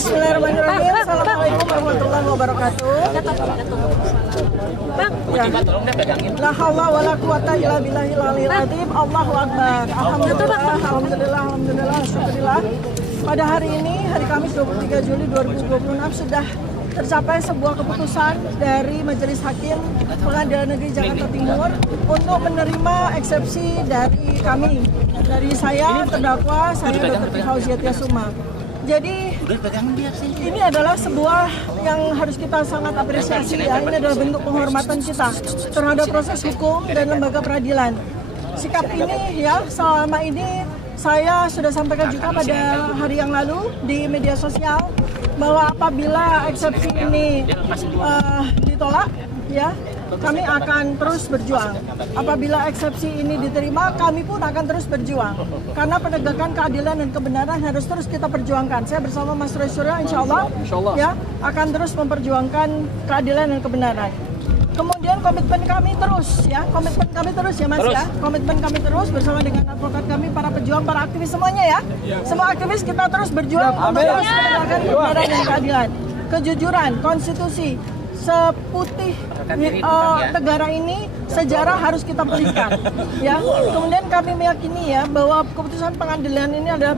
Bismillahirrahmanirrahim. Assalamualaikum warahmatullahi wabarakatuh. Bang, ya. La haula wala quwata illa billahil aliyil azim. Allahu akbar. Alhamdulillah, syukurillah. Pada hari ini, hari Kamis 23 Juli 2026 sudah tercapai sebuah keputusan dari Majelis Hakim Pengadilan Negeri Jakarta Timur untuk menerima eksepsi dari kami, dari saya terdakwa, saya Dr. Fauziatia Suma. Jadi ini adalah sebuah yang harus kita sangat apresiasi ya. Ini adalah bentuk penghormatan kita terhadap proses hukum dan lembaga peradilan. Sikap ini ya selama ini saya sudah sampaikan juga pada hari yang lalu di media sosial bahwa apabila eksepsi ini ditolak ya, kami akan terus berjuang. Apabila eksepsi ini diterima, kami pun akan terus berjuang. Karena penegakan keadilan dan kebenaran harus terus kita perjuangkan. Saya bersama Mas Roy Suryo insya Allah ya akan terus memperjuangkan keadilan dan kebenaran. Kemudian komitmen kami terus ya Mas ya. Komitmen kami terus bersama dengan advokat kami, para pejuang, para aktivis semuanya ya. Semua aktivis kita terus berjuang untuk terus menegakkan kebenaran dan keadilan. Kejujuran, konstitusi, seputih negara ini sejarah harus kita pulihkan ya. Kemudian kami meyakini ya bahwa keputusan pengadilan ini adalah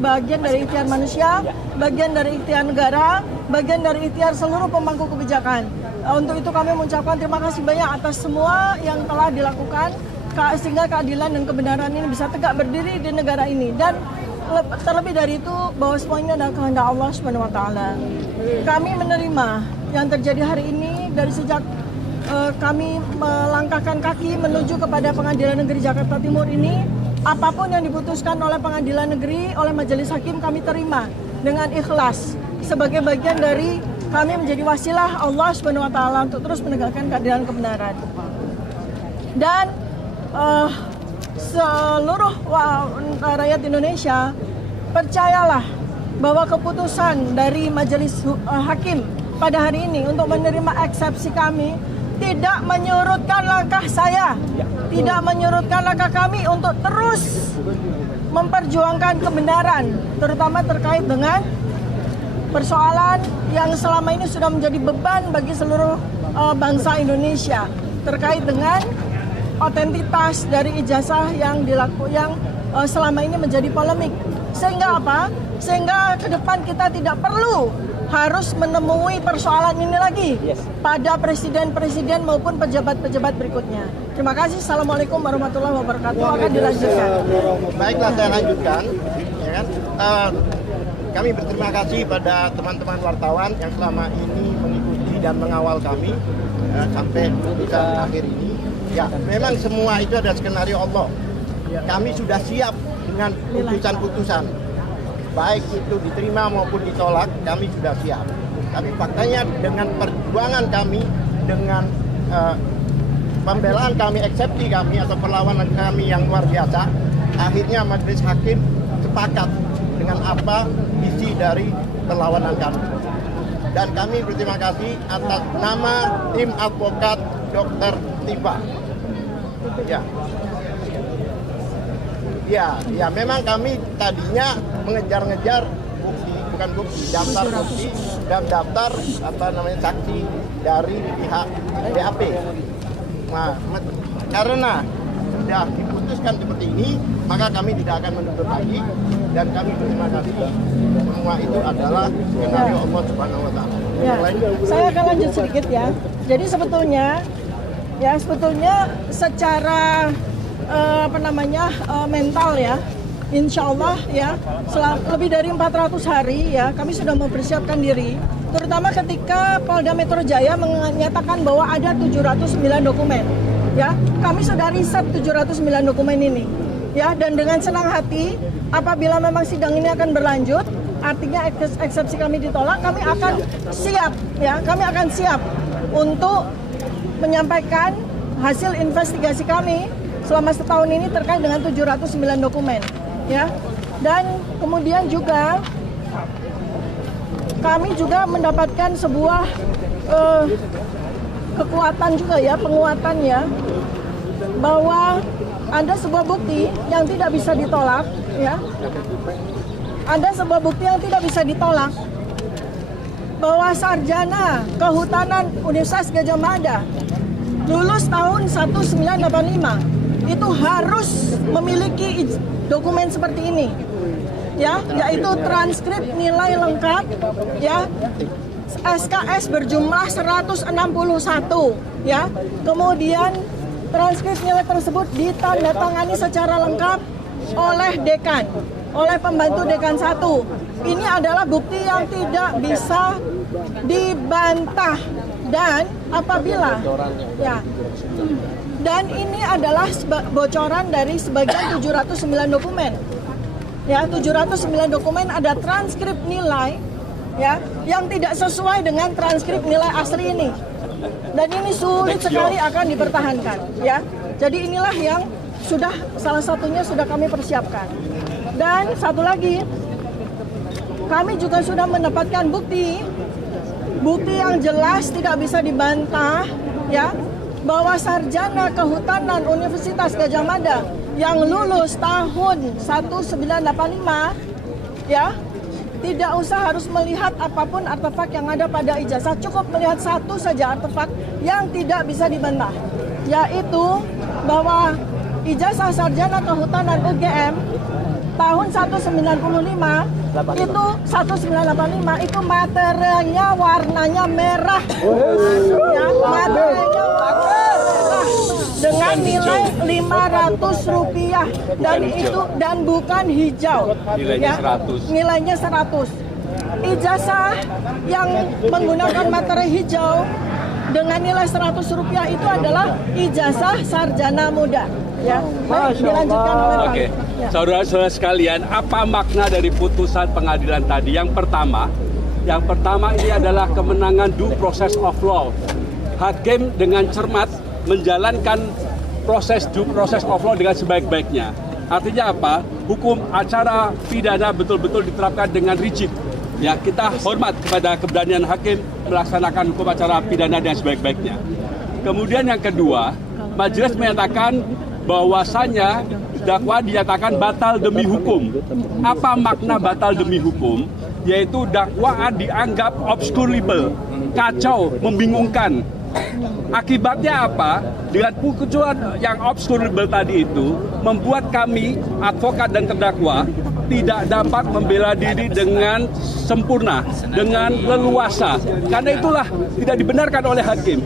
bagian dari ikhtiar manusia, bagian dari ikhtiar negara, bagian dari ikhtiar seluruh pemangku kebijakan. Untuk itu kami mengucapkan terima kasih banyak atas semua yang telah dilakukan sehingga keadilan dan kebenaran ini bisa tegak berdiri di negara ini. Dan terlebih dari itu bahwa semua ini adalah kehendak Allah Subhanahu wa taala. Kami menerima yang terjadi hari ini dari sejak kami melangkahkan kaki menuju kepada Pengadilan Negeri Jakarta Timur ini. Apapun yang diputuskan oleh Pengadilan Negeri, oleh Majelis Hakim, kami terima dengan ikhlas sebagai bagian dari kami menjadi wasilah Allah Subhanahu wa taala untuk terus menegakkan keadilan kebenaran. Dan seluruh rakyat Indonesia percayalah bahwa keputusan dari Majelis Hakim pada hari ini untuk menerima eksepsi kami tidak menyurutkan langkah saya, tidak menyurutkan langkah kami untuk terus memperjuangkan kebenaran, terutama terkait dengan persoalan yang selama ini sudah menjadi beban bagi seluruh bangsa Indonesia terkait dengan otentitas dari ijazah yang selama ini menjadi polemik. Sehingga apa? Sehingga ke depan kita tidak perlu harus menemui persoalan ini lagi pada presiden-presiden maupun pejabat-pejabat berikutnya. Terima kasih. Assalamualaikum warahmatullahi wabarakatuh. Akan dilanjutkan. Baiklah, saya lanjutkan. Ya kan? Kami berterima kasih pada teman-teman wartawan yang selama ini mengikuti dan mengawal kami sampai putusan akhir ini. Ya, memang semua itu ada skenario Allah. Kami sudah siap dengan putusan-putusan. Baik itu diterima maupun ditolak, kami sudah siap. Tapi faktanya dengan perjuangan kami, dengan pembelaan kami, eksepsi kami atau perlawanan kami yang luar biasa, akhirnya Majelis Hakim sepakat dengan apa isi dari perlawanan kami. Dan kami berterima kasih atas nama tim advokat Dr. Tiba. Ya, memang kami tadinya mengejar-ngejar daftar bukti dan daftar saksi dari pihak BAP. Nah, karena sudah diputuskan seperti ini, maka kami tidak akan menuntut lagi dan kami berterima kasih. Semua itu adalah skenario Allah Subhanahu wa taala. Ya, saya akan lanjut sedikit ya. Jadi sebetulnya secara mental ya, insya Allah ya, lebih dari 400 hari ya kami sudah mempersiapkan diri, terutama ketika Polda Metro Jaya menyatakan bahwa ada 709 dokumen ya, kami sudah riset 709 dokumen ini ya, dan dengan senang hati apabila memang sidang ini akan berlanjut, artinya eksepsi kami ditolak, kami akan siap untuk menyampaikan hasil investigasi kami selama setahun ini terkait dengan 709 dokumen ya. Dan kemudian juga kami juga mendapatkan sebuah kekuatan juga ya, penguatan ya, bahwa ada sebuah bukti yang tidak bisa ditolak ya. Ada sebuah bukti yang tidak bisa ditolak bahwa sarjana kehutanan Universitas Gadjah Mada lulus tahun 1985 itu harus memiliki dokumen seperti ini, ya, yaitu transkrip nilai lengkap, ya, SKS berjumlah 161, ya, kemudian transkrip nilai tersebut ditandatangani secara lengkap oleh dekan, oleh pembantu dekan 1. Ini adalah bukti yang tidak bisa dibantah dan apabila, ya, dan ini adalah bocoran dari sebagian 709 dokumen. Ya, 709 dokumen ada transkrip nilai, ya, yang tidak sesuai dengan transkrip nilai asli ini. Dan ini sulit sekali akan dipertahankan, ya. Jadi inilah yang salah satunya sudah kami persiapkan. Dan satu lagi, kami juga sudah mendapatkan bukti yang jelas tidak bisa dibantah, ya, bahwa sarjana kehutanan Universitas Gadjah Mada yang lulus tahun 1985, ya, tidak usah harus melihat apapun artefak yang ada pada ijazah, cukup melihat satu saja artefak yang tidak bisa dibantah, yaitu bahwa ijazah sarjana kehutanan UGM tahun 1995 itu 1985 itu materinya warnanya merah, ya, materinya merah dengan nilai Rp500 dan bukan hijau, nilainya, ya, 100. Nilainya 100. Ijazah yang menggunakan materi hijau dengan nilai Rp100 itu adalah ijazah sarjana muda. Ya, baik, dilanjutkan oleh Pak. Oke, Ya. saudara-saudara sekalian, apa makna dari putusan pengadilan tadi? Yang pertama ini adalah kemenangan due process of law. Hakim dengan cermat menjalankan proses due process of law dengan sebaik-baiknya. Artinya apa? Hukum acara pidana betul-betul diterapkan dengan rigid. Ya, kita hormat kepada keberanian hakim melaksanakan hukum acara pidana dengan sebaik-baiknya. Kemudian yang kedua, majelis menyatakan bahwasanya dakwa dinyatakan batal demi hukum. Apa makna batal demi hukum? Yaitu dakwaan dianggap obscurable, kacau, membingungkan. Akibatnya apa? Dengan putusan yang obscurable tadi itu membuat kami, advokat dan terdakwa, tidak dapat membela diri dengan sempurna, dengan leluasa. Karena itulah tidak dibenarkan oleh hakim.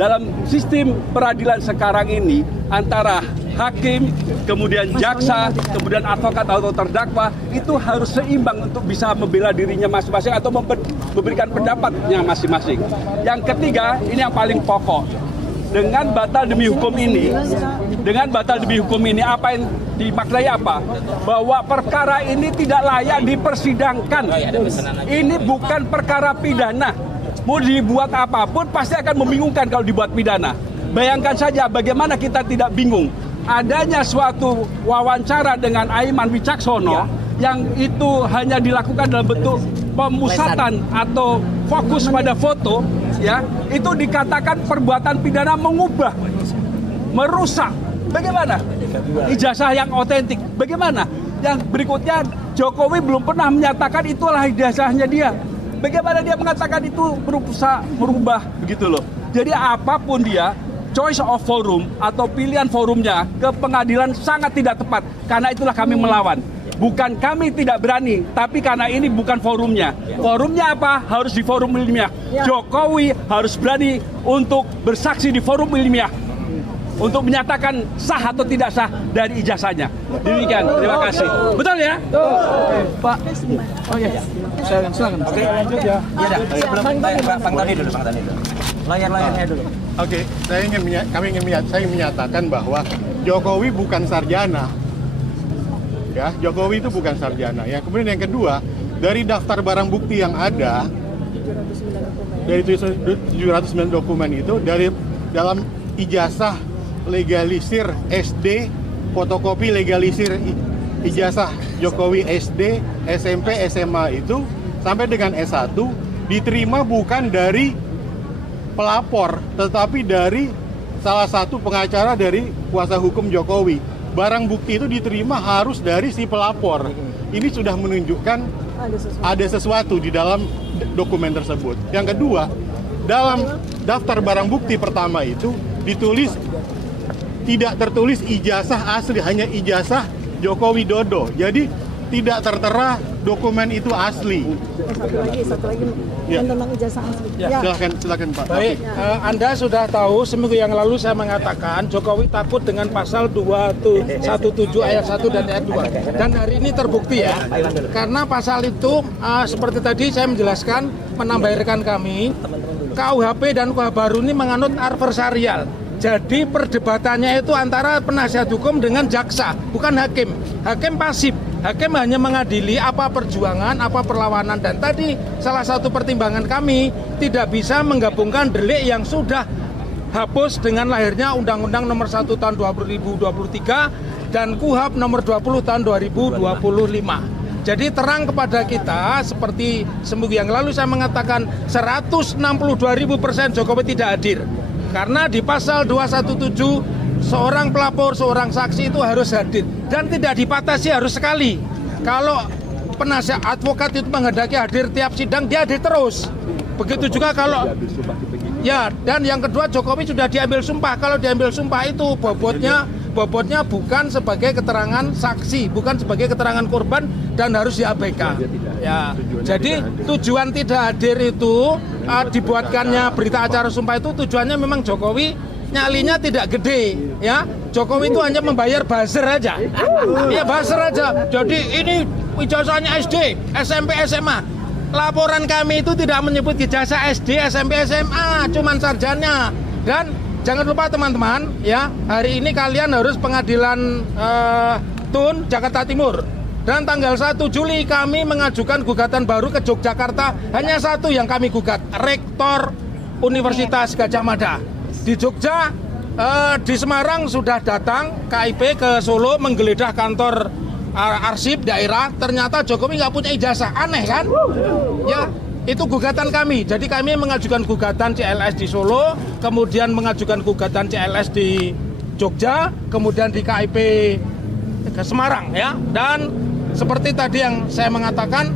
Dalam sistem peradilan sekarang ini, antara hakim, kemudian jaksa, kemudian advokat atau terdakwa, itu harus seimbang untuk bisa membela dirinya masing-masing atau memberikan pendapatnya masing-masing. Yang ketiga, ini yang paling pokok. Dengan batal demi hukum ini, apa yang dimaknai apa? Bahwa perkara ini tidak layak dipersidangkan. Ini bukan perkara pidana. Mau dibuat apapun pasti akan membingungkan kalau dibuat pidana. Bayangkan saja bagaimana kita tidak bingung. Adanya suatu wawancara dengan Aiman Wicaksono yang itu hanya dilakukan dalam bentuk pemusatan atau fokus pada foto, ya, itu dikatakan perbuatan pidana mengubah, merusak. Bagaimana? Ijazah yang otentik. Bagaimana? Yang berikutnya, Jokowi belum pernah menyatakan itulah ijazahnya dia. Bagaimana dia mengatakan itu berusaha merubah, begitu loh. Jadi apapun dia, choice of forum atau pilihan forumnya ke pengadilan sangat tidak tepat. Karena itulah kami melawan. Bukan kami tidak berani, tapi karena ini bukan forumnya. Forumnya apa? Harus di forum ilmiah. Jokowi harus berani untuk bersaksi di forum ilmiah untuk menyatakan sah atau tidak sah dari ijazahnya. Demikian, terima kasih. Betul ya? Pak. Oh iya. Silakan. Oke, lanjut ya. Iya dah. Bang Tony dulu. Layar-layarnya dulu. Oke, saya ingin menyatakan bahwa Jokowi bukan sarjana. Ya, Jokowi itu bukan sarjana. Ya, kemudian yang kedua, dari daftar barang bukti yang ada dari 709 dokumen itu, dari dalam ijazah legalisir SD, fotokopi legalisir ijazah Jokowi SD, SMP, SMA itu sampai dengan S1 diterima bukan dari pelapor, tetapi dari salah satu pengacara dari kuasa hukum Jokowi. Barang bukti itu diterima harus dari si pelapor. Ini sudah menunjukkan ada sesuatu di dalam dokumen tersebut. Yang kedua, dalam daftar barang bukti pertama itu ditulis tidak tertulis ijazah asli, hanya ijazah Joko Widodo. Jadi tidak tertera dokumen itu asli. Satu lagi Ya. tentang ijazah asli. Ya. Silakan Pak. Baik, Anda sudah tahu seminggu yang lalu saya mengatakan Jokowi takut dengan pasal 217 ayat 1 dan ayat 2. Dan hari ini terbukti ya. Karena pasal itu seperti tadi saya menjelaskan, menambah rekan kami, KUHP dan KUHP baru ini menganut adversarial. Jadi perdebatannya itu antara penasihat hukum dengan jaksa, bukan hakim. Hakim pasif. Hakim hanya mengadili apa perjuangan, apa perlawanan. Dan tadi salah satu pertimbangan kami tidak bisa menggabungkan delik yang sudah hapus dengan lahirnya Undang-Undang Nomor 1 Tahun 2023 dan KUHP Nomor 20 Tahun 2025. Jadi terang kepada kita, seperti seminggu yang lalu saya mengatakan 162.000% Jokowi tidak hadir. Karena di pasal 217 seorang pelapor, seorang saksi itu harus hadir dan tidak dibatasi harus sekali. Kalau penasihat advokat itu menghendaki hadir tiap sidang, dia hadir terus. Begitu juga kalau ya, dan yang kedua Jokowi sudah diambil sumpah. Kalau diambil sumpah itu bobotnya bukan sebagai keterangan saksi, bukan sebagai keterangan korban dan harus diabaikan. Ya, jadi tujuan tidak hadir itu dibuatkannya berita acara sumpah itu tujuannya memang Jokowi nyalinya tidak gede, ya. Jokowi itu hanya membayar buzzer aja. Iya, buzzer aja. Jadi ini ijazahnya SD, SMP, SMA. Laporan kami itu tidak menyebut ijazah SD, SMP, SMA, cuman sarjana. Dan jangan lupa teman-teman, ya, hari ini kalian harus pengadilan Tun Jakarta Timur. Dan tanggal 1 Juli kami mengajukan gugatan baru ke Yogyakarta. Hanya satu yang kami gugat, Rektor Universitas Gadjah Mada. Di Jogja, di Semarang sudah datang KIP ke Solo menggeledah kantor arsip daerah. Ternyata Jokowi nggak punya ijazah, aneh kan? Ya, itu gugatan kami. Jadi kami mengajukan gugatan CLS di Solo, kemudian mengajukan gugatan CLS di Jogja, kemudian di KIP ke Semarang, ya. Dan seperti tadi yang saya mengatakan,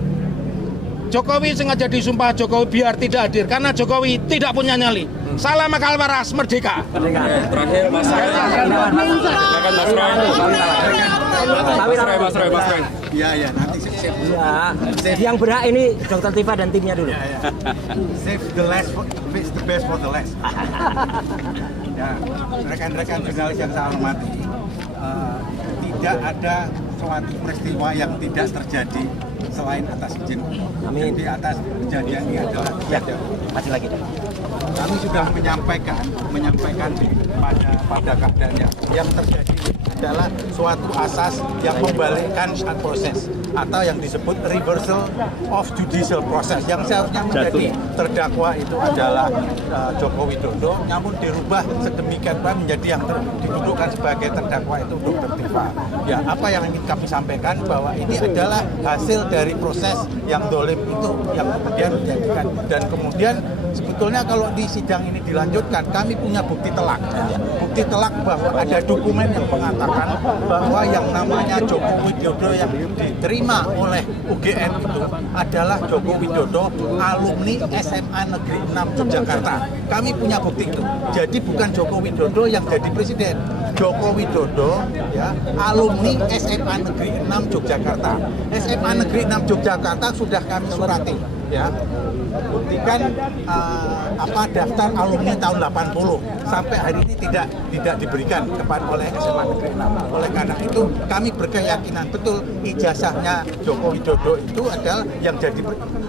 Jokowi sengaja disumpah Jokowi biar tidak hadir karena Jokowi tidak punya nyali. Salam akal waras, merdeka. Terakhir Mas Roy. Silakan Mas Roy. Ya, nanti save. Yang berhak ini Dr. Tifa dan timnya dulu. Save the best for the last. Ya, rekan-rekan jurnalis yang saya hormati, tidak ada suatu peristiwa yang tidak terjadi selain atas izin. Amin. Di atas kejadian ini adalah Masih lagi. kami sudah menyampaikan pada keadaannya yang terjadi adalah suatu asas yang membalikkan proses atau yang disebut reversal of judicial process yang seharusnya menjadi terdakwa itu adalah Joko Widodo, namun dirubah sedemikian rupa menjadi yang didudukkan sebagai terdakwa itu Dr. Tifa. Ya, apa yang ingin kami sampaikan bahwa ini adalah hasil dari proses yang dolim itu yang kemudian menjadikan, dan kemudian sebetulnya kalau di sidang ini dilanjutkan kami punya bukti telak bahwa ada dokumen yang mengatakan bahwa yang namanya Joko Widodo yang diterima oleh UGM itu adalah Joko Widodo alumni SMA Negeri 6 Yogyakarta. Kami punya bukti itu. Jadi bukan Joko Widodo yang jadi presiden. Joko Widodo ya alumni SMA Negeri 6 Yogyakarta. SMA Negeri 6 Yogyakarta sudah kami surati ya. Buktikan daftar alumni tahun 80 sampai hari ini tidak diberikan kepada oleh SMA Negeri 6. Oleh karena itu kami berkeyakinan betul ijazahnya Joko Widodo itu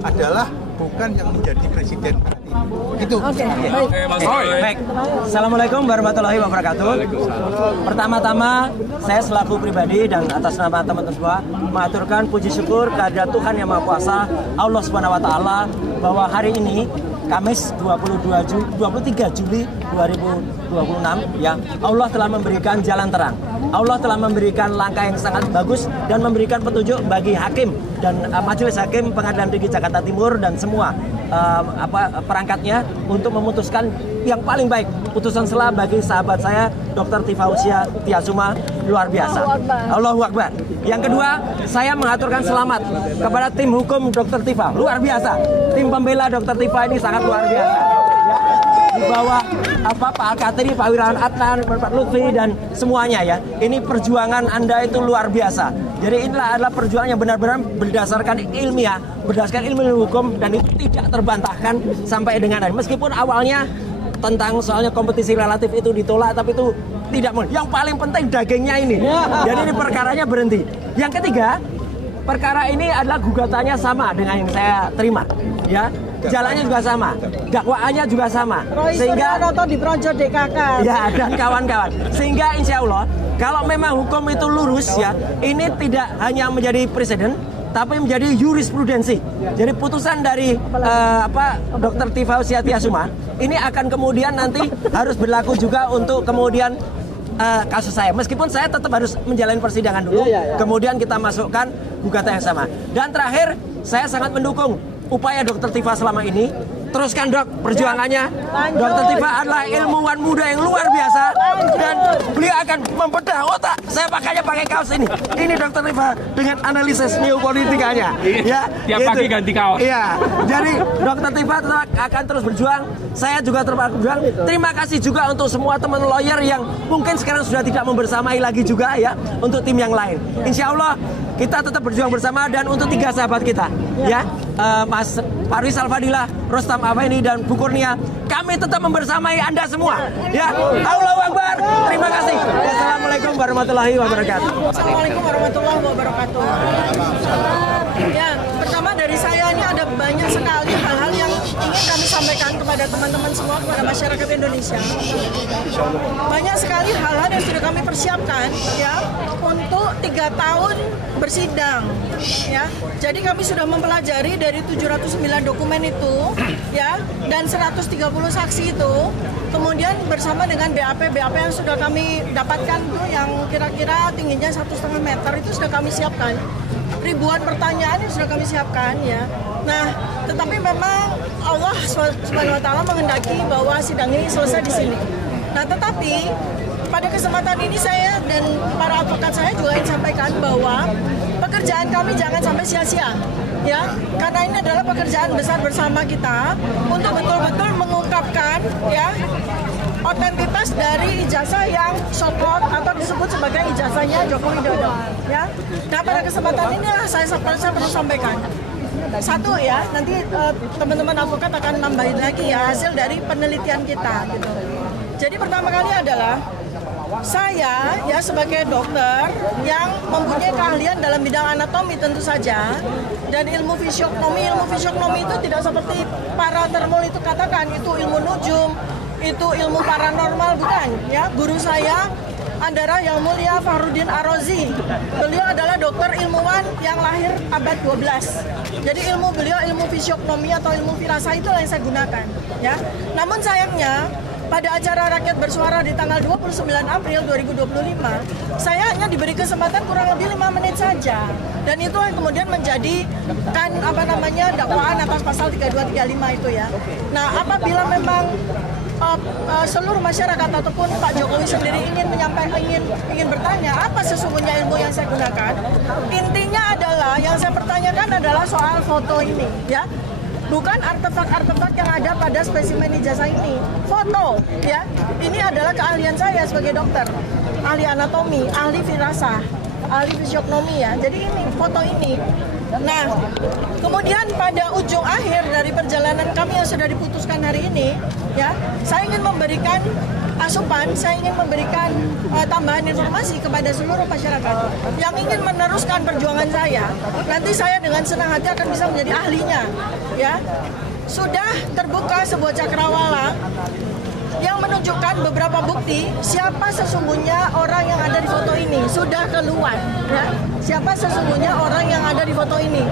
adalah bukan yang menjadi presiden saat ini. Itu. Oke, baik. Mas Roy. Baik. Assalamualaikum warahmatullahi wabarakatuh. Pertama-tama saya selaku pribadi dan atas nama teman-teman semua mengaturkan puji syukur kehadirat Tuhan Yang Maha Kuasa Allah Subhanahu wa taala bahwa hari ini Kamis 23 Juli 2026 ya, Allah telah memberikan jalan terang. Allah telah memberikan langkah yang sangat bagus dan memberikan petunjuk bagi hakim dan majelis hakim Pengadilan Negeri Jakarta Timur dan semua perangkatnya untuk memutuskan yang paling baik. Putusan sela bagi sahabat saya Dr. Tifausia Tiasuma luar biasa. Allahu Akbar. Yang kedua, saya mengaturkan selamat kepada tim hukum Dr. Tifa, luar biasa. Tim pembela Dr. Tifa ini sangat luar biasa. Di bawah Pak Al-Katiri, Pak Wirawan Adnan, Pak Lutfi dan semuanya ya. Ini perjuangan Anda itu luar biasa. Jadi inilah adalah perjuangan yang benar-benar berdasarkan ilmiah, berdasarkan ilmu hukum dan itu tidak terbantahkan sampai dengan hari. Meskipun awalnya tentang soalnya kompetisi relatif itu ditolak, tapi itu tidak mau. Yang paling penting dagingnya ini. Jadi ini perkaranya berhenti. Yang ketiga, perkara ini adalah gugatannya sama dengan yang saya terima, ya. Jalannya juga sama, dakwaannya juga sama, sehingga nonton di Projo DKK ya dan kawan-kawan. Sehingga insya Allah kalau memang hukum itu lurus ya, ini tidak hanya menjadi presiden, tapi menjadi jurisprudensi. Jadi putusan dari Dr. Tifausia Tiasuma ini akan kemudian nanti harus berlaku juga untuk kemudian kasus saya. Meskipun saya tetap harus menjalani persidangan dulu, kemudian kita masukkan gugatan yang sama. Dan terakhir, saya sangat mendukung upaya Dr. Tifa selama ini. Teruskan dok perjuangannya. Dr. Tifa adalah ilmuwan muda yang luar biasa dan beliau akan membedah otak. Saya pakai kaos ini. Ini Dr. Tifa dengan analisis neopolitikanya. Ya, tiap pagi ganti kaos. Iya. Jadi Dr. Tifa akan terus berjuang. Saya juga terus berjuang. Terima kasih juga untuk semua teman lawyer yang mungkin sekarang sudah tidak membersamai lagi juga ya untuk tim yang lain. Insya Allah kita tetap berjuang bersama dan untuk 3 sahabat kita ya. Mas Faris Al-Fadilah, Rostam Afendi dan Bu Kurnia, kami tetap membersamai Anda semua. Ya, Allahu Akbar. Terima kasih. Wassalamualaikum warahmatullahi wabarakatuh. Assalamualaikum warahmatullahi wabarakatuh. Ya, pertama dari saya ini ada banyak sekali hal-hal yang ingin kami sampaikan kepada teman-teman semua, kepada masyarakat Indonesia. Banyak sekali hal-hal yang sudah kami persiapkan ya untuk 3 tahun bersidang ya. Jadi kami sudah mempelajari dari 709 dokumen itu ya dan 130 saksi itu. Kemudian bersama dengan BAP yang sudah kami dapatkan tuh yang kira-kira tingginya 1,5 meter itu sudah kami siapkan. Ribuan pertanyaan yang sudah kami siapkan ya. Nah, tetapi memang Allah Subhanahu wa taala menghendaki bahwa sidang ini selesai di sini. Nah, tetapi pada kesempatan ini saya dan para advokat saya juga ingin sampaikan bahwa pekerjaan kami jangan sampai sia-sia ya, karena ini adalah pekerjaan besar bersama kita untuk betul-betul mengungkapkan ya otentitas dari ijazah yang short atau disebut sebagai ijazahnya Joko Widodo ya. Nah, pada kesempatan ini saya perlu sampaikan satu ya, nanti teman-teman advokat akan nambahin lagi ya hasil dari penelitian kita gitu. Jadi pertama kali adalah saya ya sebagai dokter yang mempunyai keahlian dalam bidang anatomi tentu saja dan ilmu fisiognomi itu tidak seperti para termul itu katakan itu ilmu nujum, itu ilmu paranormal, bukan ya. Guru saya Andara Yang Mulia Fahrudin Arozi, beliau adalah dokter ilmuwan yang lahir abad 12. Jadi ilmu beliau ilmu fisiognomi atau ilmu firasah itu yang saya gunakan ya. Namun sayangnya pada acara Rakyat Bersuara di tanggal 29 April 2025, saya hanya diberi kesempatan kurang lebih 5 menit saja. Dan itu yang kemudian menjadi dakwaan atas pasal 3235 itu ya. Nah, apabila memang seluruh masyarakat ataupun Pak Jokowi sendiri ingin bertanya apa sesungguhnya ilmu yang saya gunakan, intinya adalah yang saya pertanyakan adalah soal foto ini ya. Bukan artefak-artefak yang ada pada spesimen ijazah ini. Foto, ya. Ini adalah keahlian saya sebagai dokter. Ahli anatomi, ahli firasah, ahli fisiognomi ya. Jadi ini, foto ini. Nah, kemudian pada ujung akhir dari perjalanan kami yang sudah diputuskan hari ini, ya, saya ingin memberikan asupan, saya ingin memberikan tambahan informasi kepada seluruh masyarakat yang ingin meneruskan perjuangan saya. Nanti saya dengan senang hati akan bisa menjadi ahlinya, ya. Sudah terbuka sebuah cakrawala yang menunjukkan beberapa bukti siapa sesungguhnya orang yang ada di foto ini. Sudah keluar, ya. Siapa sesungguhnya orang yang ada di foto ini.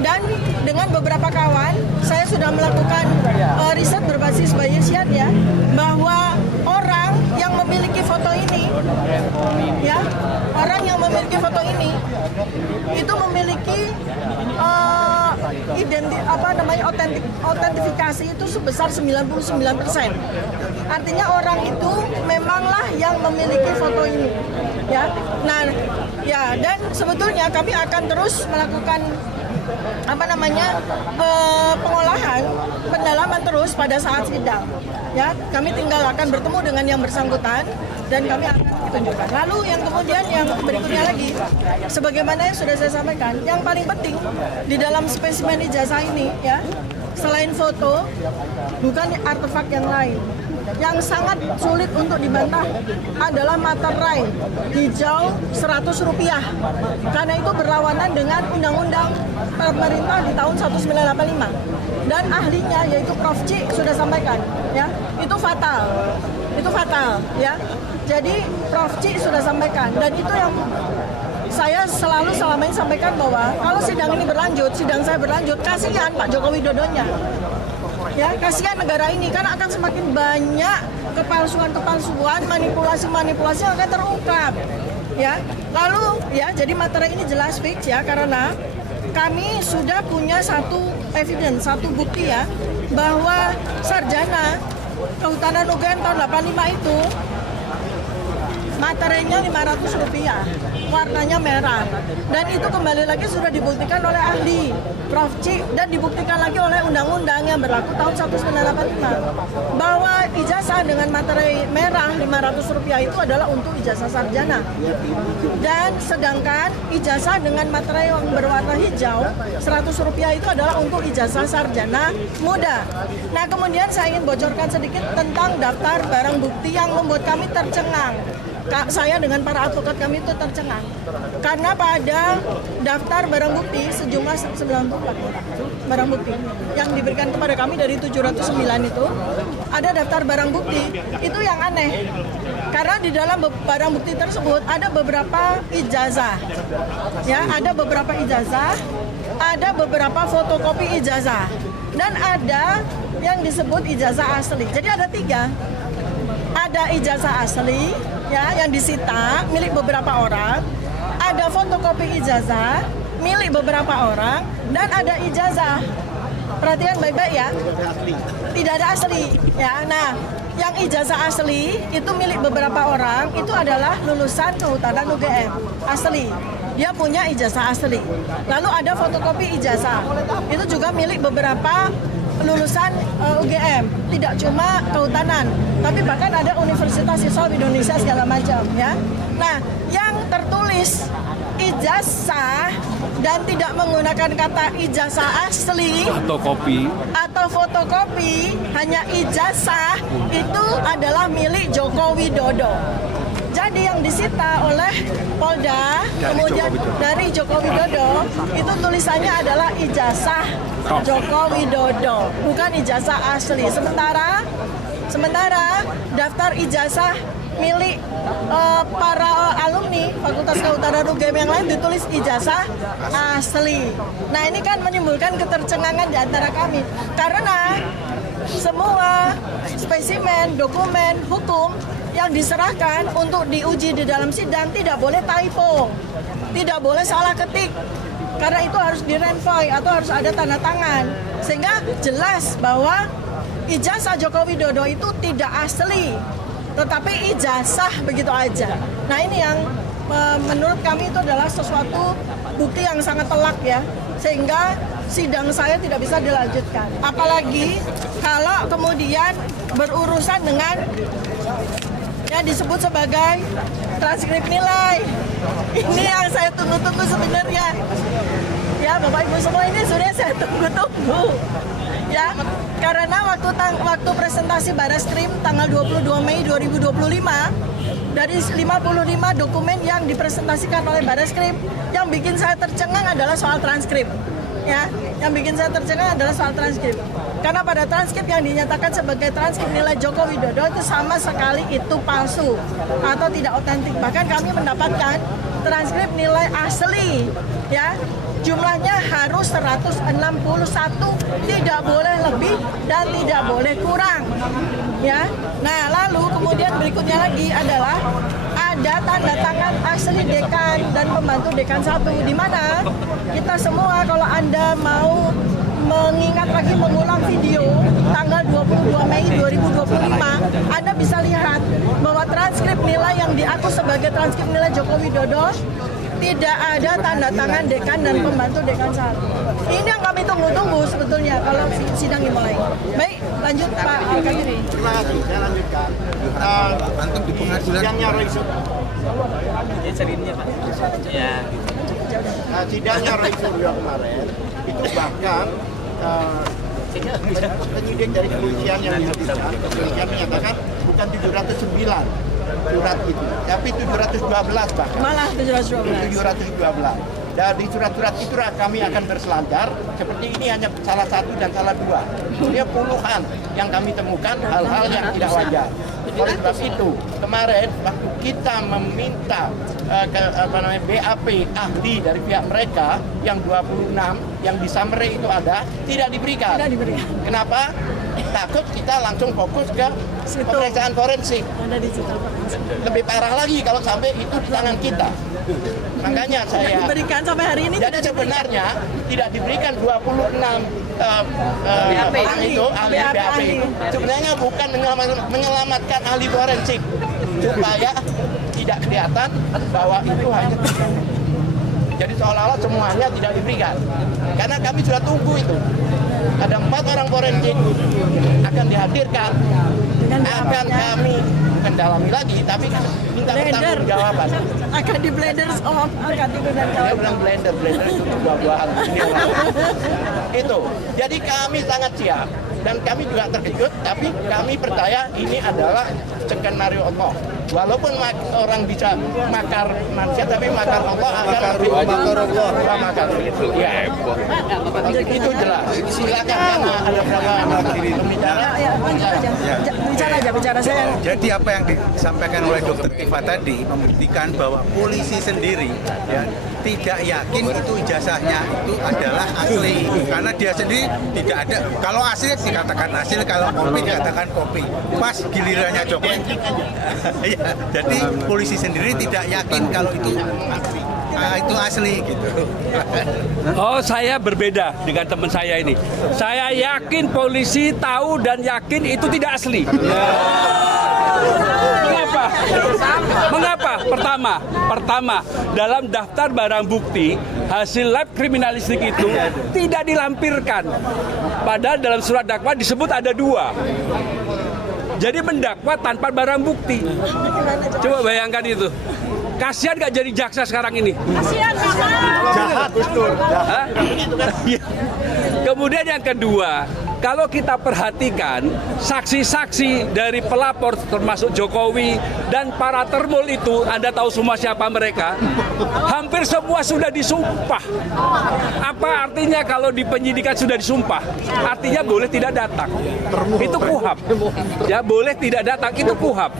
Dan dengan beberapa kawan, saya sudah melakukan riset berbasis Bayesian ya, bahwa orang yang memiliki foto ini, ya, orang yang memiliki foto ini itu memiliki Autentifikasi itu sebesar 99%. Artinya orang itu memanglah yang memiliki foto ini, ya. Nah, ya, dan sebetulnya kami akan terus melakukan pengolahan, pendalaman terus pada saat sidang. Ya, kami tinggal akan bertemu dengan yang bersangkutan dan kami akan tunjukkan. Lalu yang kemudian yang berikutnya lagi, sebagaimana yang sudah saya sampaikan, yang paling penting di dalam spesimen ijazah ini, ya, selain foto, bukan artefak yang lain. Yang sangat sulit untuk dibantah adalah materai hijau Rp100, karena itu berlawanan dengan undang-undang pemerintah di tahun 1985, dan ahlinya yaitu Prof. C sudah sampaikan, ya, itu fatal, ya. Jadi Prof. C sudah sampaikan, dan itu yang saya selalu selama ini sampaikan bahwa kalau sidang ini berlanjut, sidang saya berlanjut, kasihan Pak Joko Widodonya. Ya, kasihan negara ini, karena akan semakin banyak kepalsuan, manipulasi yang akan terungkap. Ya, lalu ya, jadi materi ini jelas fix, ya, karena kami sudah punya satu evidence, satu bukti, ya, bahwa sarjana Kehutanan UGM tahun 85 itu materinya Rp500, warnanya merah, dan itu kembali lagi sudah dibuktikan oleh ahli Prof. C dan dibuktikan lagi oleh undang-undang yang berlaku tahun 1985 bahwa ijazah dengan materai merah Rp500 itu adalah untuk ijazah sarjana, dan sedangkan ijazah dengan materai yang berwarna hijau Rp100 itu adalah untuk ijazah sarjana muda. Nah, kemudian saya ingin bocorkan sedikit tentang daftar barang bukti yang membuat kami tercengang. Saya dengan para advokat kami itu tercengang karena pada daftar barang bukti sejumlah 94 barang bukti yang diberikan kepada kami dari 709 itu ada daftar barang bukti itu yang aneh, karena di dalam barang bukti tersebut ada beberapa ijazah, ya, ada beberapa ijazah, ada beberapa fotokopi ijazah, dan ada yang disebut ijazah asli. Jadi ada 3. Ada ijazah asli, ya, yang disita milik beberapa orang, ada fotokopi ijazah milik beberapa orang, dan ada ijazah. Perhatikan baik-baik, ya. Tidak ada asli, ya. Nah, yang ijazah asli itu milik beberapa orang itu adalah lulusan Kehutanan UGM asli. Dia punya ijazah asli. Lalu ada fotokopi ijazah. Itu juga milik beberapa lulusan UGM, tidak cuma Kehutanan, tapi bahkan ada Universitas Islam Indonesia segala macam, ya. Nah, yang tertulis ijazah dan tidak menggunakan kata ijazah asli atau fotokopi, hanya ijazah, itu adalah milik Joko Widodo. Jadi yang disita oleh Polda kemudian dari Joko Widodo itu tulisannya adalah ijazah Joko Widodo, bukan ijazah asli. Sementara daftar ijazah milik para alumni Fakultas Kehutanan UGM yang lain ditulis ijazah asli. Nah, ini kan menimbulkan ketercengangan di antara kami karena semua spesimen dokumen hukum yang diserahkan untuk diuji di dalam sidang tidak boleh typo, tidak boleh salah ketik, karena itu harus direnvoy atau harus ada tanda tangan, sehingga jelas bahwa ijazah Joko Widodo itu tidak asli, tetapi ijazah begitu aja. Nah, ini yang menurut kami itu adalah sesuatu bukti yang sangat telak, ya, sehingga sidang saya tidak bisa dilanjutkan. Apalagi kalau kemudian berurusan dengan yang disebut sebagai transkrip nilai. Ini yang saya tunggu-tunggu sebenarnya. Ya, Bapak Ibu semua, ini sebenarnya saya tunggu-tunggu. Ya, karena waktu presentasi Barreskrim tanggal 22 Mei 2025, dari 55 dokumen yang dipresentasikan oleh Barreskrim, yang bikin saya tercengang adalah soal transkrip. Ya, yang bikin saya tercengang adalah soal transkrip. Karena pada transkrip yang dinyatakan sebagai transkrip nilai Joko Widodo itu sama sekali itu palsu atau tidak otentik. Bahkan kami mendapatkan transkrip nilai asli, ya, jumlahnya harus 161, tidak boleh lebih dan tidak boleh kurang, ya. Nah, lalu kemudian berikutnya lagi adalah ada tanda tangan asli dekan dan pembantu dekan 1, di mana kita kita semua kalau Anda mau mengingat lagi mengulang video tanggal 22 Mei 2025, Anda bisa lihat bahwa transkrip nilai yang diaku sebagai transkrip nilai Joko Widodo tidak ada tanda tangan dekan dan pembantu dekan 1. Ini yang kami tunggu-tunggu sebetulnya kalau sidang dimulai. Baik, lanjut Pak Al-Kadiri. Terima kasih, saya lanjutkan. Sidangnya Roy Suryo. Sidangnya Roy Suryo kemarin itu bahkan penyidik dari kepolisian yang dihadirkan, kepolisian menyatakan bukan 709 surat itu, tapi 712 bahkan. Malah 712. 712. Dari surat-surat itulah kami akan berselancar. Seperti ini hanya salah satu dan salah dua. Ini puluhan yang kami temukan hal-hal yang tidak wajar. Oleh sebab itu, kemarin waktu kita meminta BAP ahli dari pihak mereka yang 26 yang di summary itu ada, tidak diberikan. Kenapa? Takut kita langsung fokus ke pemeriksaan forensik. Lebih parah lagi kalau sampai itu di tangan kita. Makanya saya Diberikan sampai hari ini jadi sebenarnya tidak diberikan 26 orang itu ahli BAP. Sebenarnya bukan menyelamatkan ahli forensik supaya tidak kelihatan bahwa itu hanya jadi seolah-olah semuanya tidak diberikan. Karena kami sudah tunggu itu. Ada 4 orang forensik akan dihadirkan. Akan kami mendalami lagi, tapi minta pertanggungjawaban. Akan di blender sama Al-Kadiri dan Saya bilang blender itu buah-buahan. Itu. Jadi kami sangat siap dan kami juga terkejut, tapi kami percaya ini adalah skenario Allah. Walaupun orang bisa makar manusia, tapi makar Allah akan lebih makar. Ya, itu jelas. Silakan karena ada berapa pembicara. Bicara saya. Jadi apa yang disampaikan oleh Dr. Tifa tadi membuktikan bahwa polisi sendiri ya tidak yakin itu ijazahnya itu adalah asli karena dia sendiri tidak ada. Kalau asli dikatakan asli, kalau kopi dikatakan kopi. Pas gilirannya Jokowi. Ya, jadi polisi sendiri tidak yakin kalau itu asli gitu. Oh, saya berbeda dengan teman saya ini. Saya yakin polisi tahu dan yakin itu tidak asli. Mengapa? Mengapa? Pertama, dalam daftar barang bukti hasil lab kriminalistik itu tidak dilampirkan. Padahal dalam surat dakwah disebut ada 2. Jadi mendakwa tanpa barang bukti. Coba bayangkan itu. Kasihan gak jadi jaksa sekarang ini? Kasihan Bapak. Jahat, Gus-Dur. Jahat. Kemudian yang kedua, kalau kita perhatikan saksi-saksi dari pelapor termasuk Jokowi dan para termul itu, Anda tahu semua siapa mereka, hampir semua sudah disumpah. Apa artinya kalau di penyidikan sudah disumpah? Artinya boleh tidak datang. Itu KUHAP. Ya, boleh tidak datang, itu KUHAP.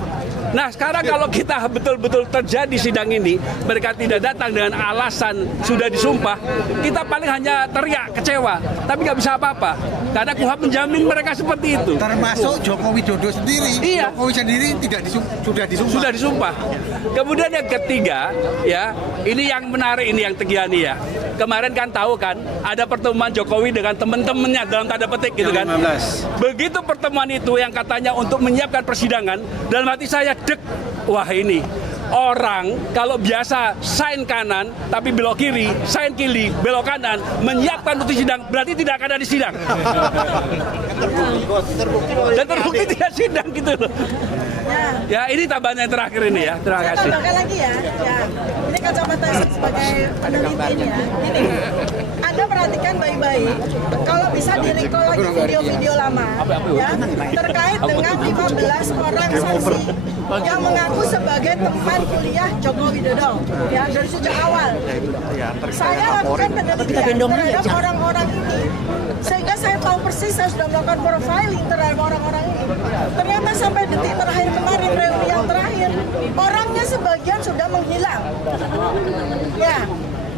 Nah, sekarang kalau kita betul-betul terjadi sidang ini, mereka tidak datang dengan alasan sudah disumpah, kita paling hanya teriak, kecewa, tapi nggak bisa apa-apa. Karena KUHAP menjamin mereka seperti itu. Termasuk Joko Widodo sendiri. Iya. Jokowi sendiri sudah disumpah. Kemudian yang ketiga, ya, ini yang menarik, ini yang tegiani ya. Kemarin kan tahu kan, ada pertemuan Jokowi dengan teman-temannya dalam tanda petik gitu kan. Begitu pertemuan itu yang katanya untuk menyiapkan persidangan, dalam hati saya dek, wah ini orang kalau biasa sign kanan tapi belok kiri, sign kiri, belok kanan, menyiapkan untuk sidang, berarti tidak akan ada sidang. Dan terbukti tidak sidang gitu loh. Ya, ini tambahan yang terakhir ini ya. Terima kasih. Saya tambahkan lagi ya. Ini kacamata saya sebagai peneliti ini ya. Ini, Anda perhatikan baik-baik. Kalau bisa di-recall lagi video-video lama, ya, terkait dengan 15 orang saksi yang mengaku sebagai teman kuliah Joko Widodo, ya, dari sejak awal. Saya lakukan penelitian terhadap orang-orang ini, sehingga saya tahu persis, saya sudah melakukan profiling terhadap orang-orang ini. Ternyata sampai detik terakhir kemarin, reuni yang terakhir, orangnya sebagian sudah menghilang. Ya,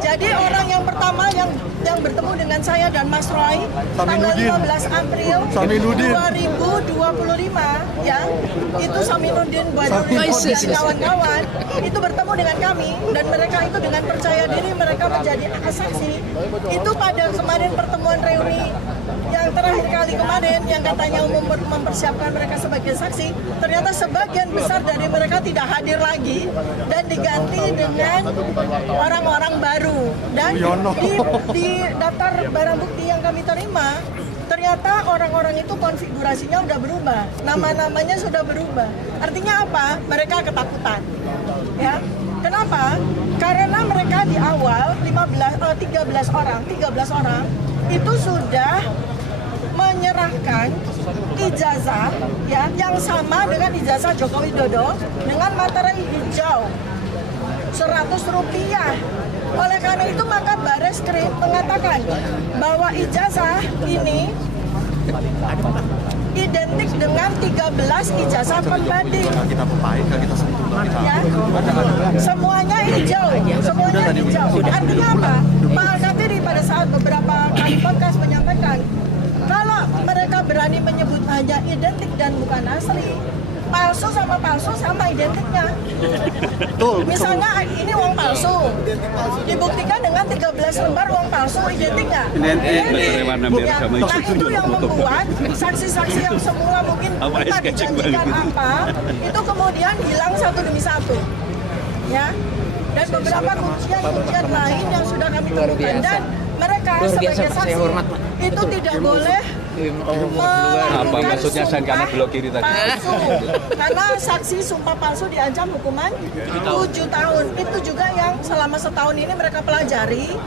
jadi orang yang pertama yang yang bertemu dengan saya dan Mas Roy tanggal 15 April 2025 ya, itu Saminuddin Badurudin dan kawan-kawan itu bertemu dengan kami, dan mereka itu dengan percaya diri mereka menjadi saksi. Itu pada kemarin pertemuan reuni yang terakhir kali kemarin yang katanya umum mempersiapkan mereka sebagai saksi, ternyata sebagian besar dari mereka tidak hadir lagi dan diganti dengan orang-orang baru. Dan di daftar barang bukti yang kami terima, ternyata orang-orang itu konfigurasinya udah berubah, nama-namanya sudah berubah. Artinya apa? Mereka ketakutan. Ya. Kenapa? Karena mereka di awal 13 orang itu sudah menyerahkan ijazah ya yang sama dengan ijazah Joko Widodo dengan materai hijau Rp100. Oleh karena itu maka Bareskrim mengatakan bahwa ijazah ini identik dengan 13 ijazah pembanding. Ya, semuanya hijau, Artinya apa? Pak Al-Katiri pada saat beberapa kali podcast menyampaikan, kalau mereka berani menyebut hanya identik dan bukan asli, palsu sama palsu sama identiknya. Misalnya ini uang palsu, dibuktikan dengan 13 lembar uang palsu, identiknya. Nah itu yang membuat saksi-saksi yang semula mungkin pernah dijanjikan apa, itu kemudian hilang satu demi satu. Ya. Dan beberapa kuncian lain yang sudah kami temukan, dan mereka sebagai saksi itu tidak boleh apa maksudnya Sen kanan belok kiri tadi? Palsu. Karena saksi sumpah palsu diancam hukuman 7 tahun. Itu juga yang selama setahun ini mereka pelajari.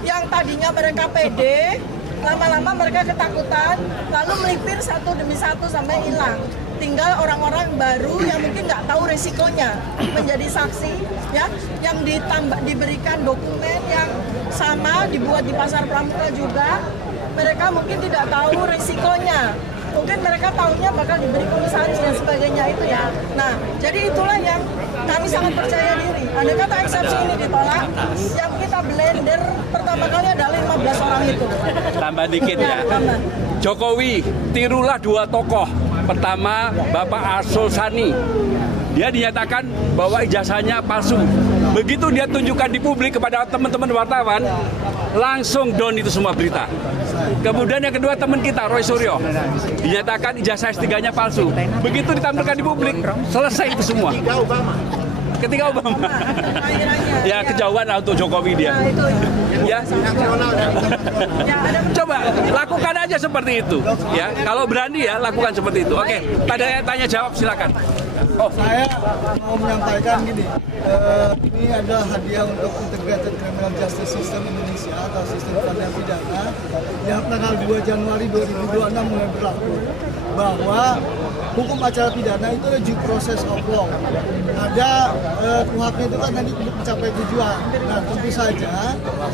Yang tadinya mereka pede, lama-lama mereka ketakutan, lalu melipir satu demi satu sampai hilang. Tinggal orang-orang baru yang mungkin nggak tahu resikonya menjadi saksi, ya, yang diberikan dokumen yang sama dibuat di Pasar Pramuka juga. Mereka mungkin tidak tahu resikonya. Mungkin mereka tahunya bakal diberi komisaris dan sebagainya itu ya. Nah, jadi itulah yang kami sangat percaya diri. Andai kata eksepsi ini ditolak, yang kita blender pertama kali adalah 15 orang itu. Tambah dikit ya. Jokowi, tirulah dua tokoh. Pertama, Bapak Arsul Sani. Dia dinyatakan bahwa ijazahnya palsu. Begitu dia tunjukkan di publik kepada teman-teman wartawan, langsung down itu semua berita. Kemudian yang kedua teman kita, Roy Suryo, dinyatakan ijazah S3-nya palsu. Begitu ditampilkan di publik, selesai itu semua. Ketika Obama. Ya kejauhan lah untuk Jokowi dia. Ya. Coba lakukan aja seperti itu. Ya, kalau berani ya lakukan seperti itu. Oke, tanya jawab silakan. Oh. Saya mau menyampaikan gini, ini adalah hadiah untuk Integrated Criminal Justice System Indonesia atau sistem peradilan pidana yang tanggal 2 Januari 2026 mulai berlaku, bahwa hukum acara pidana itu ada due process of law. Ada kuhapnya itu kan tadi untuk mencapai tujuan. Nah tentu saja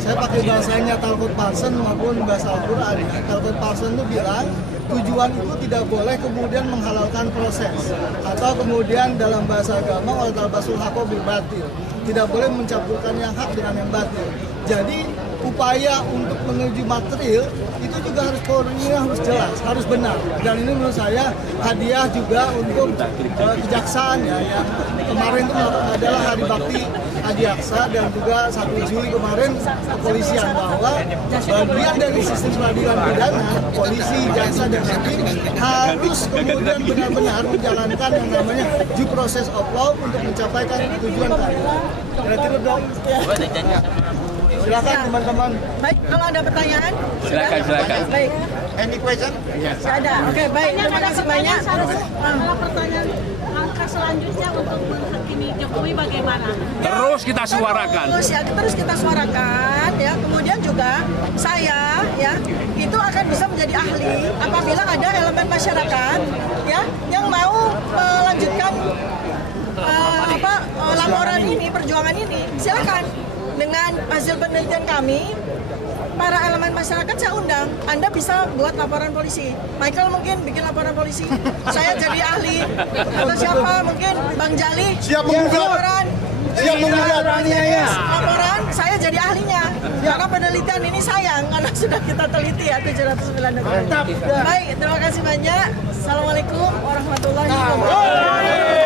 saya pakai bahasanya Talcott Parsons maupun bahasa Al-Quran. Talcott Parsons itu bilang tujuan itu tidak boleh kemudian menghalalkan proses, atau kemudian dalam bahasa agama wal talbasul haqqa bil batil, tidak boleh mencampurkan yang hak dengan yang batil. Jadi upaya untuk menuju material itu juga harus koordinir, harus jelas, harus benar. Dan ini menurut saya hadiah juga untuk kejaksaan ya, yang kemarin itu adalah Hari Bakti Adiaksa, dan juga 1 Juli kemarin kepolisian, bahwa bagian dari sistem peradilan pidana, polisi, jaksa dan hakim harus kemudian benar-benar menjalankan yang namanya due process of law untuk mencapaikan tujuan keadilan. Kira-kira dong. Silakan teman-teman. Baik, kalau ada pertanyaan, Silakan. Baik. Any question? Ada. Oke, baik. Terima kasih banyak. Kalau pertanyaan langkah selanjutnya untuk menghakimi Jokowi bagaimana? Terus kita suarakan. Terus kita suarakan ya. Kemudian juga saya ya itu akan bisa menjadi ahli apabila ada elemen masyarakat ya yang mau melanjutkan laporan ini, perjuangan ini, silakan. Dengan hasil penelitian kami, para elemen masyarakat saya undang. Anda bisa buat laporan polisi. Michael mungkin bikin laporan polisi. Saya jadi ahli. Atau siapa? Mungkin Bang Jali. Siap membuka. Laporan. laporan saya jadi ahlinya. Karena penelitian ini sayang karena sudah kita teliti ya 709 negara. Baik, terima kasih banyak. Assalamualaikum warahmatullahi wabarakatuh.